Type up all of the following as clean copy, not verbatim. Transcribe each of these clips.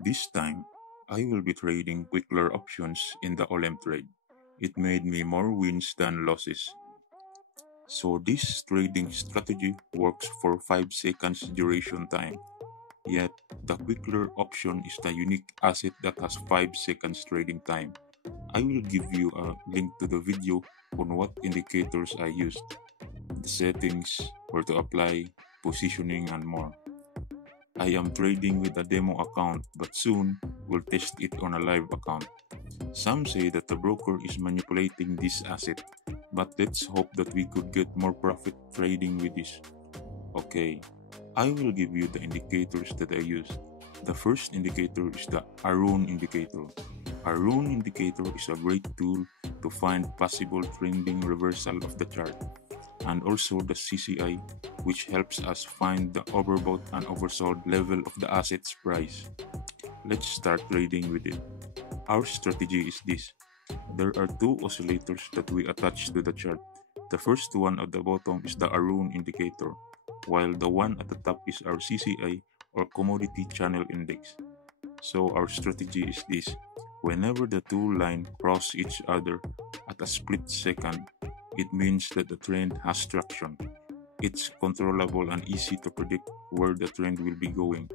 This time, I will be trading Quickler options in the Olymp trade. It made me more wins than losses. So this trading strategy works for 5 seconds duration time. Yet, the Quickler option is the unique asset that has 5 seconds trading time. I will give you a link to the video on what indicators I used, the settings, where to apply, positioning, and more. I am trading with a demo account, but soon we'll test it on a live account. Some say that the broker is manipulating this asset, but let's hope that we could get more profit trading with this. Okay, I will give you the indicators that I used. The first indicator is the Arun indicator. Arun indicator is a great tool to find possible trending reversal of the chart, and also the CCI, which helps us find the overbought and oversold level of the asset's price. Let's start trading with it. Our strategy is this. There are two oscillators that we attach to the chart. The first one at the bottom is the Arun indicator, while the one at the top is our CCI or Commodity Channel Index. So our strategy is this. Whenever the two lines cross each other at a split second, it means that the trend has traction. It's controllable and easy to predict where the trend will be going.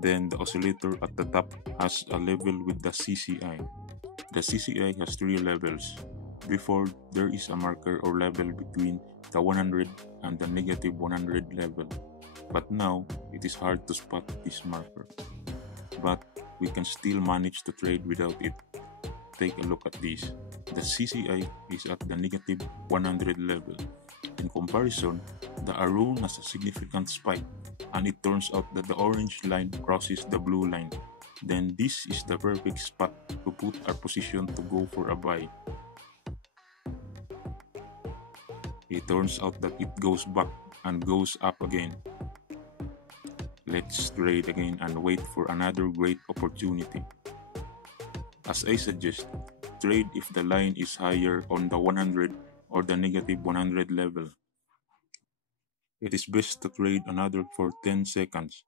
Then the oscillator at the top has a level with the CCI. The CCI has 3 levels. Before, there is a marker or level between the 100 and the negative 100 level. But now, it is hard to spot this marker. But we can still manage to trade without it. Take a look at this. The CCI is at the negative 100 level. In comparison, the Arun has a significant spike, and it turns out that the orange line crosses the blue line. Then this is the perfect spot to put our position to go for a buy. It turns out that it goes back and goes up again. Let's trade again and wait for another great opportunity. As I suggest, trade if the line is higher on the 100 or the negative 100 level. It is best to trade another for 10 seconds.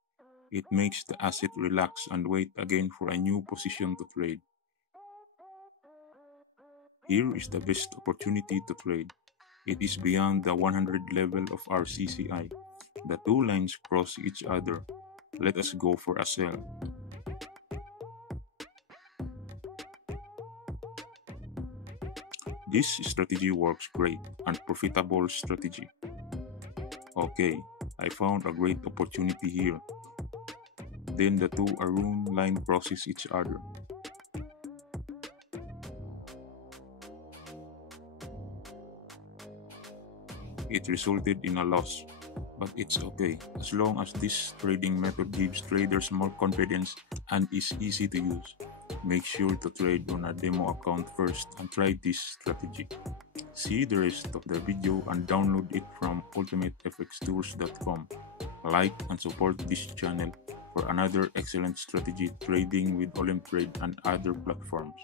It makes the asset relax and wait again for a new position to trade. Here is the best opportunity to trade. It is beyond the 100 level of our CCI. The two lines cross each other. Let us go for a sell. This strategy works great and profitable strategy. Okay, I found a great opportunity here. Then the two Arun line crosses each other. It resulted in a loss, but it's okay as long as this trading method gives traders more confidence and is easy to use. Make sure to trade on a demo account first and try this strategy. See the rest of the video and download it from ultimatefxtools.com. Like and support this channel for another excellent strategy trading with Olymp Trade and other platforms.